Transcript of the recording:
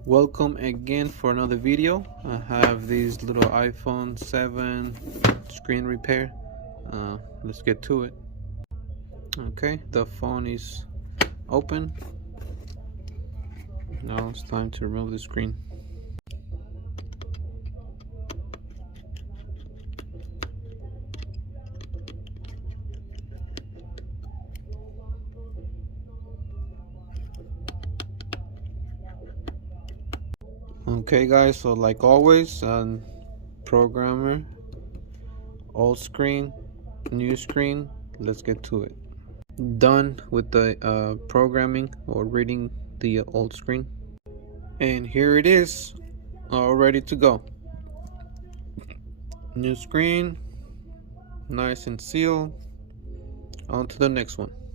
Welcome again for another video. I have this little iPhone 7 screen repair. Let's get to it. Okay, the phone is open. Now it's time to remove the screen. Okay guys, so like always, programmer, old screen, new screen. Let's get to it. Done with the programming or reading the old screen, and here it is, all ready to go. New screen, nice and sealed. On to the next one.